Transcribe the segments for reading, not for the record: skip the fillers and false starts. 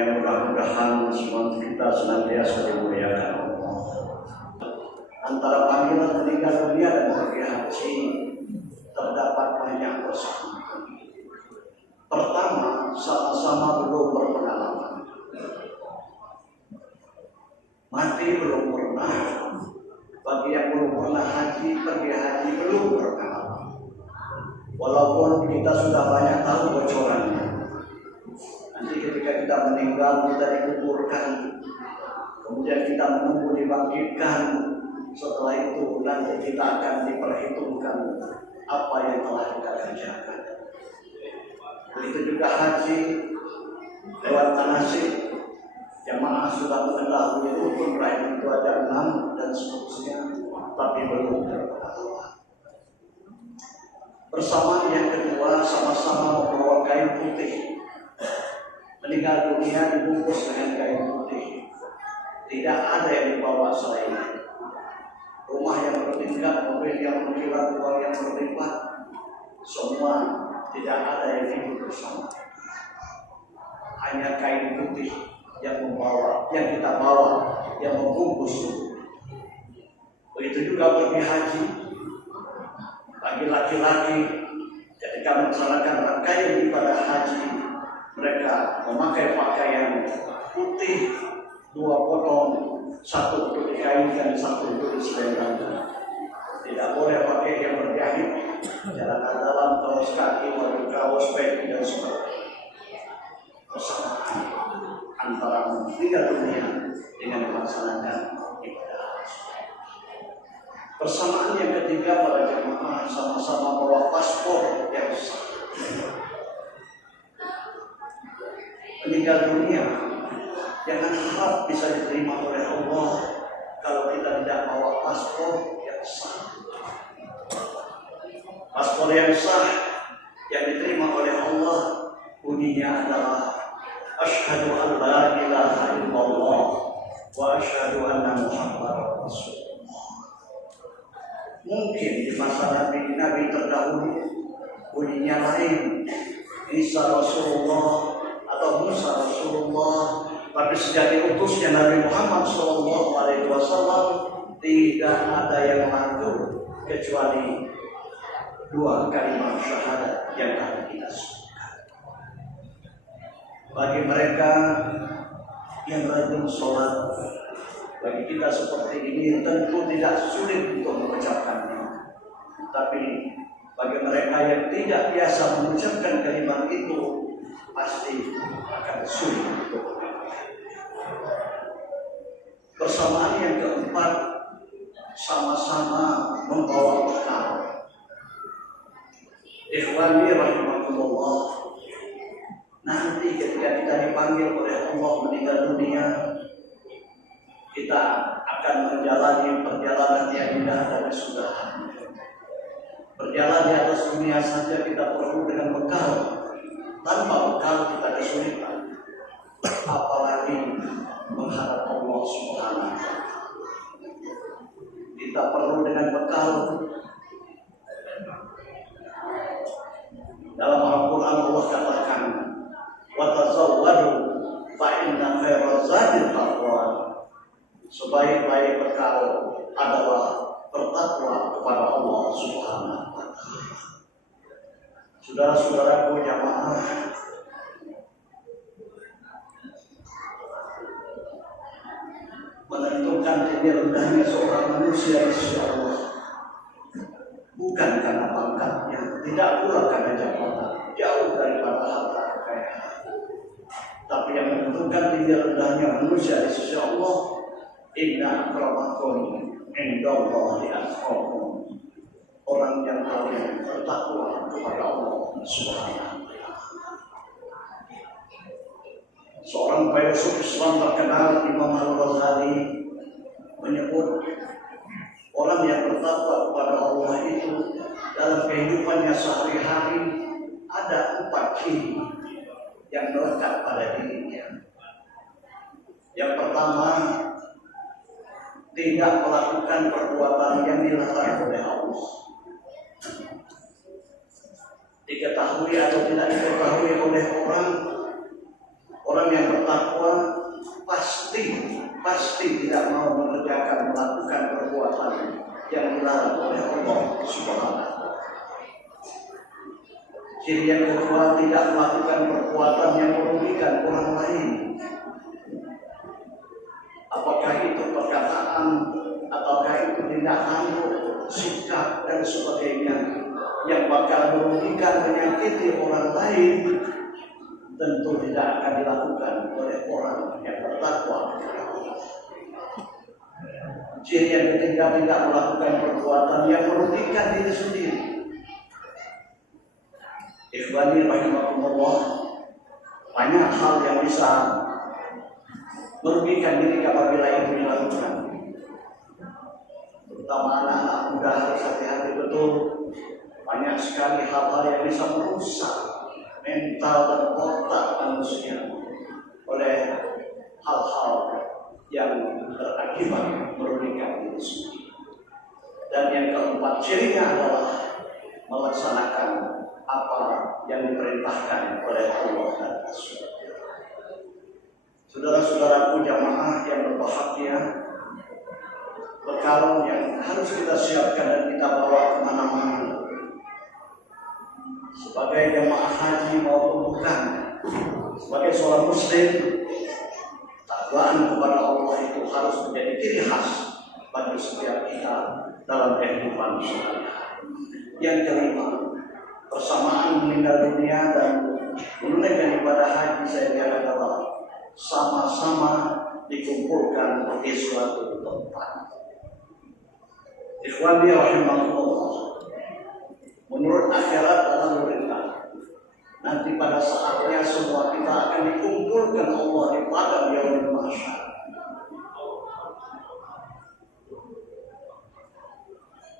yang mudah-mudahan semua kita senantiasa dimuliakan Allah. Antara panggilan meninggal dunia dan pergi haji terdapat banyak persamaan. Pertama, sama-sama belum berpengalaman. Mati belum pernah. Bagi yang belum pernah haji, pergi haji belum berpengalaman. Walaupun kita sudah banyak tahu bocorannya. Nanti ketika kita meninggal, kita dikuburkan. Kemudian kita menunggu dibangkitkan. Setelah itu nanti kita akan diperhitungkan apa yang telah kita kerjakan. Begitu juga haji lewat manasik. Jamaah sudah mengetahui rukun rahim itu ada 6 dan seterusnya, tapi belum berpengalaman. Persamaan yang kedua, sama-sama membawa kain putih. Meninggal dunia dibungkus dengan kain putih. Tidak ada yang dibawa selain rumah yang bertingkat, mobil yang berkilat, uang yang berlipat, semua tidak ada yang hidup bersama. Hanya kain putih yang membawa, yang kita bawa, yang membungkus. Begitu juga pergi haji. Bagi laki-laki, ketika melaksanakan rangkaian ibadah haji, mereka memakai pakaian putih 2 potong, 1 untuk dikainkan, 1 untuk diselenggarakan. Tidak boleh pakai yang berjahit, jalan dalam, kaos kaki, kaos peci dan sebagainya. Persamaan antara meninggal dunia dengan melaksanakan ibadah haji. Persamaan yang ketiga, para jemaah sama-sama bawa paspor yang sah. Meninggal dunia jangan harap bisa diterima oleh Allah kalau kita tidak bawa paspor yang sah. Paspor yang sah yang diterima oleh Allah bunyinya adalah asyhadu an la ilaha illallah wa asyhadu anna muhammadar rasulullah. Mungkin di masa Nabi terdahulu bunyinya lain, Isa Rasulullah atau Musa Rasulullah. Tapi sejak diutusnya Nabi Muhammad SAW tidak ada yang laku kecuali 2 kalimat syahadat yang tadi kita sebutkan. Bagi mereka yang rajin sholat, bagi kita seperti ini tentu tidak sulit untuk mengucapkannya. Tapi bagi mereka yang tidak biasa mengucapkan kalimat itu, pasti akan sulit untuk persamaan yang keempat, sama-sama membawa bekal. Ikhwani rahimakumullah, nanti ketika kita dipanggil oleh Allah meninggal dunia, kita akan menjalani perjalanan yang indah dan kesudahan. Berjalan di atas dunia saja kita perlu dengan bekal. Tanpa bekal kita kesulitan, apalagi menghadap Allah Subhanahu wa Ta'ala. Kita perlu dengan bekal. Dalam Al-Quran Allah katakan, wa tazawwadu fa inna khairaz zadil taqwa. Sebaik-baik bekal adalah bertakwa kepada Allah Subhanahu wa Ta'ala. Saudara-saudaraku jamaah, menentukan tinggi rendahnya seorang manusia di sisi Allah bukan karena pangkatnya, tidak pula karena jabatan, jauh daripada harta kekayaan. Tapi yang menentukan tinggi rendahnya manusia di sisi Allah, inna akramakum indallahi atqakum. Orang yang paling bertakwa kepada Allah Subhanahu wa Ta'ala. Seorang filsuf Islam terkenal, Imam Al-Ghazali, menyebut orang yang bertakwa kepada Allah itu dalam kehidupannya sehari-hari ada 4 ciri yang melekat pada dirinya. Yang pertama, tidak melakukan perbuatan yang dilarang oleh Allah. Diketahui atau tidak diketahui oleh orang Orang yang bertakwa pasti tidak mau melakukan perbuatan yang dilarang oleh Allah Subhanahu. Ciri yang kedua, tidak melakukan perbuatan yang merugikan orang lain. Apakah itu perkataan, ataukah itu tindakan, sikap dan sebagainya yang bakal merugikan, menyakiti orang lain, tentu tidak akan dilakukan oleh orang yang bertakwa. Ciri yang ketiga, tidak melakukan perbuatan yang merugikan diri sendiri. Ikhwani rahimakumullah, banyak hal yang bisa merugikan diri apabila itu dilakukan. Terutama anak-anak muda harus hati-hati betul. Banyak sekali hal-hal yang bisa merusak mental dan otak manusia oleh hal-hal yang berakibat merugikan diri sendiri. Dan yang keempat, cirinya adalah melaksanakan apa yang diperintahkan oleh Allah dan Rasul. Saudara-saudaraku jamaah yang berbahagia, bekal yang harus kita siapkan dan kita bawa kemana-mana sebagai jamaah haji maupun bukan, sebagai seorang muslim, takwaan kepada Allah itu harus menjadi ciri khas bagi setiap kita dalam kehidupan sehari-hari. Yang kelima, persamaan meninggal dunia dan menunaikan ibadah haji saya adalah sama-sama dikumpulkan di suatu tempat. Ikhwani rahimakumullah, menurut akhirat dalam berita, nanti pada saatnya semua kita akan dikumpulkan Allah di padang yaumul mahsyar.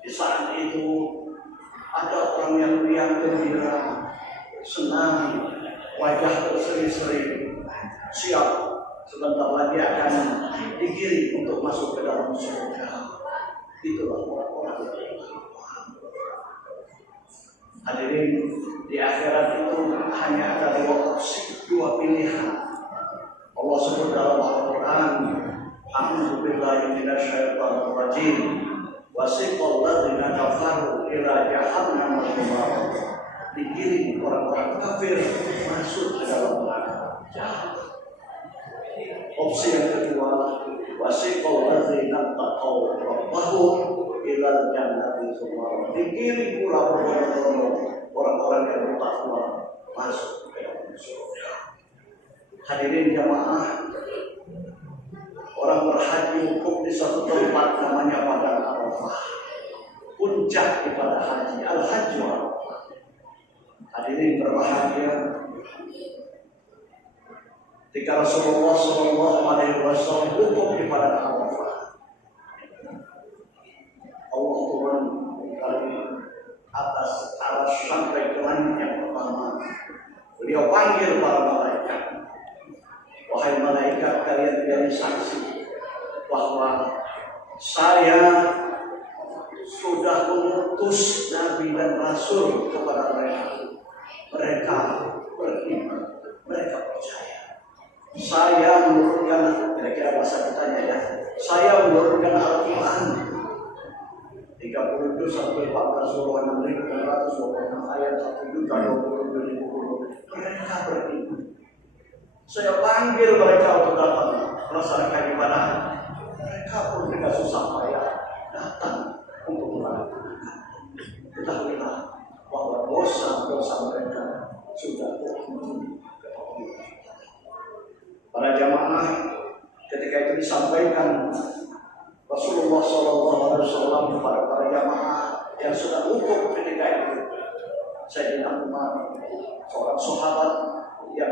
Di saat itu ada orang yang riang gembira, senang, wajah berseri-seri, siap sebentar lagi akan digiring untuk masuk ke dalam surga. Itulah orang-orang yang hadirin, di akhirat itu hanya ada dua opsi, dua pilihan. Allah sebut dalam Al-Quran, a'udzu billahi minasyaitonir rajim, wasiqal ladzina kafaru ila jahannam zumara. Digiring orang-orang kafir masuk ke dalam neraka jahanam. Opsi yang kedua, wasiqal ladzina taqaw rabbahum ila jannati zumara. Digiring pula orang-orang yang bertakwa masuk ke dalam surga. Hadirin jamaah, orang berhaji wukuf di satu tempat namanya Padang Arafah, puncak ibadah haji, Al-Hajj Arafah. Hadirin berbahagia, ketika Rasulullah SAW wukuf di Padang Arafah, Allah turun dari atas sampai ke langit yang pertama. Beliau panggil para malaikat, wahai malaikat, kalian menjadi saksi bahwa saya sudah mengutus Nabi dan Rasul kepada mereka. Mereka beriman, mereka percaya. Saya menurunkan, kira-kira bahasa kitanya ya, saya menurunkan Al-Quran 30 sampai 14,626 ayat 1.022.000. Mereka beriman. Saya panggil mereka untuk datang melaksanakan ibadah. Mereka pun tidak susah payah datang untuk melakukan. Ketahuilah bahwa dosa-dosa mereka sudah terampuni. Para jamaah, ketika itu disampaikan Rasulullah SAW kepada para jamaah yang sudah wukuf ketika itu, Sayyidina Umar, seorang sahabat yang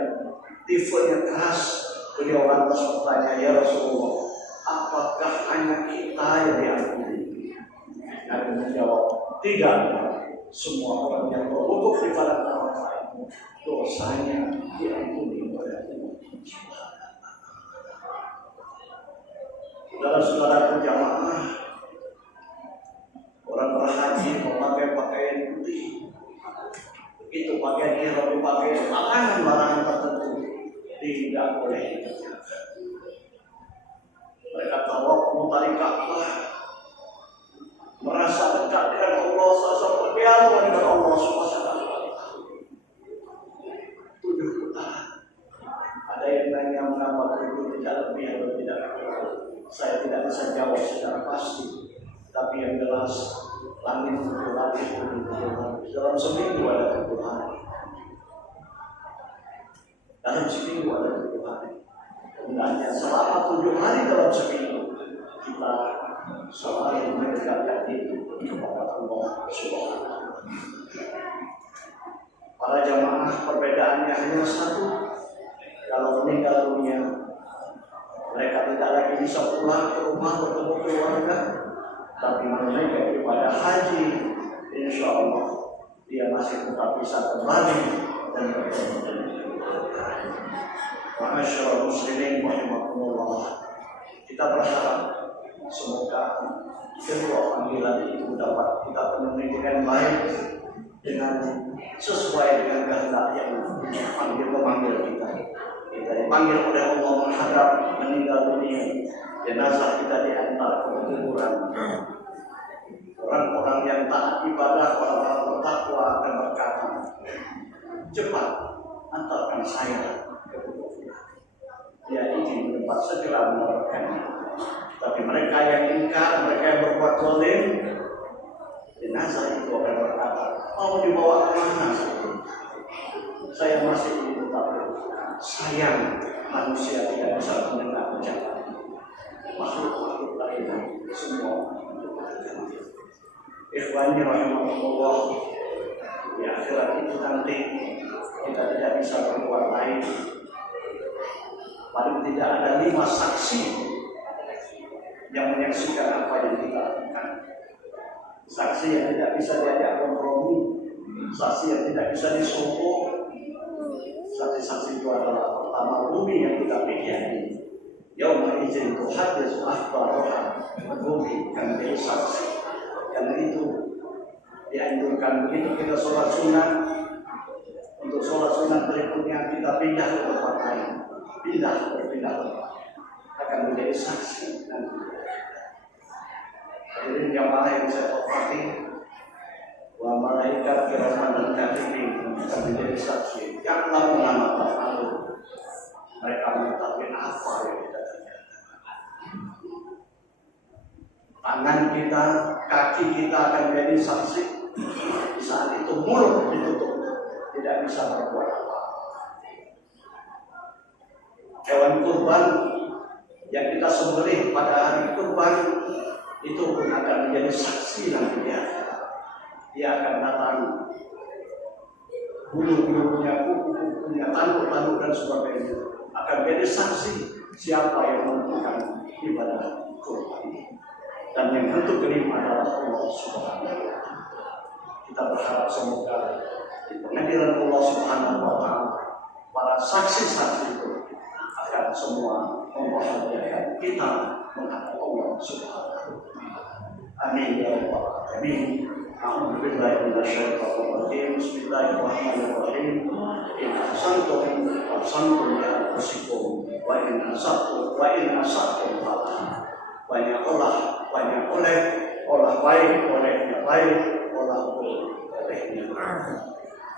tifenya keras, beliau lantas bertanya, ya Rasulullah, apakah hanya kita yang diampuni? Nabi menjawab, tidak. Semua orang yang berwukuf di Padang Arafah itu dosanya diampuni oleh Allah. Saudara-saudara jamaah, orang berhaji memakai pakaian putih. Begitu pakaian ihram dipakai, makanan barang tertentu. tidak boleh dikerjakan. Mereka tawaf memutari Ka'bah, merasa dekat dengan Allah, merasa berdialog dengan Allah Subhanahu wa Ta'ala. 7 putaran. Ada yang tanya mengapa itu tidak lebih atau tidak kurang. Saya tidak bisa jawab secara pasti, tapi yang jelas langit 7 hari, dalam seminggu ada 7 hari. Dalam seminggu ada 7 hari. Hendaknya selama 7 hari dalam seminggu kita selalu mendekatkan diri kepada Allah Subhanahu wa Ta'ala. Para jamaah perbedaannya hanya satu. Kalau meninggal dunia, mereka tidak lagi bisa pulang ke rumah bertemu keluarga, tapi mereka ibadah haji, insya Allah dia masih tetap bisa kembali dan bertemu dengan keluarga. Ma'asyiral muslimin rahimakumullah. Kita berharap semoga kedua panggilan itu dapat kita penuhi dengan baik, dengan sesuai dengan kehendak yang memanggil kita. Kita dipanggil oleh Allah menghadap meninggal dunia, jenazah kita diantar ke kuburan. Orang-orang yang taat ibadah, orang-orang bertakwa akan berkata, cepat antarkan saya ke kuburan. Dia ingin mendapat segera menolakkannya. Tapi mereka yang ingkar, mereka yang berbuat zalim, jenazah itu akan berkata, mau dibawa kemana? Saya masih ingin tetap sayang manusia tidak bisa mendengar ucapan makhluk-makhluk lain semua. Ikhwani rahimahullah, di akhirat itu nanti kita tidak bisa berbuat lain. Paling tidak ada 5 saksi yang menyaksikan apa yang kita lakukan. Saksi yang tidak bisa diajak kompromi, saksi yang tidak bisa disokong. Saksi-saksi itu adalah pertama bumi yang kita pikirkan. Yaumul izin tuhadis akhbaroha, bumi akan menjadi saksi. Karena itu dianjurkan begitu kita sholat sunat, untuk sholat sunat berikutnya kita pindah ke tempat lain, berpindah tempat, akan menjadi saksi nanti. Hadirin jamaah yang saya hormati, wa malaikat kiraman dan katibin akan menjadi saksi. Janganlah mengamalkan malu. Mereka mengetahui apa yang kita kerjakan. Tangan kita, kaki kita akan menjadi saksi. Di saat itu mulut ditutup, tidak bisa berbuat apa. Hewan kurban yang kita sembelih pada hari kurban itu pun akan menjadi saksi nanti dia. Dia akan datang, bulu-bulunya, kuku-kukunya, tanduk-tanduk dan sebagainya akan menjadi saksi siapa yang melakukan ibadah kurban. Dan yang tentu kelima adalah Allah Subhanahu wa Ta'ala. Kita berharap semoga di pengadilan Allah Subhanahu wa Ta'ala para saksi-saksi itu akan semua membahagiakan kita menghadap Allah Subhanahu wa Ta'ala. Amin ya rabbal alamin. A'udzu billahi minasyaitonir rajim. Bismillahirrahmanirrahim. In ahsantum ahsantum li anfusikum wa in asatum falah. Banyak olah baik olehnya baik, olah buruk olehnya.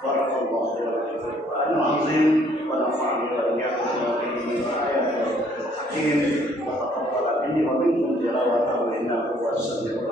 Barakallahu fiikum wa an'azim wa nafa'ani wa iyyakum bi ayatil hakim wa taqabbal minni wa minkum tilawatahu innahu huwas samiul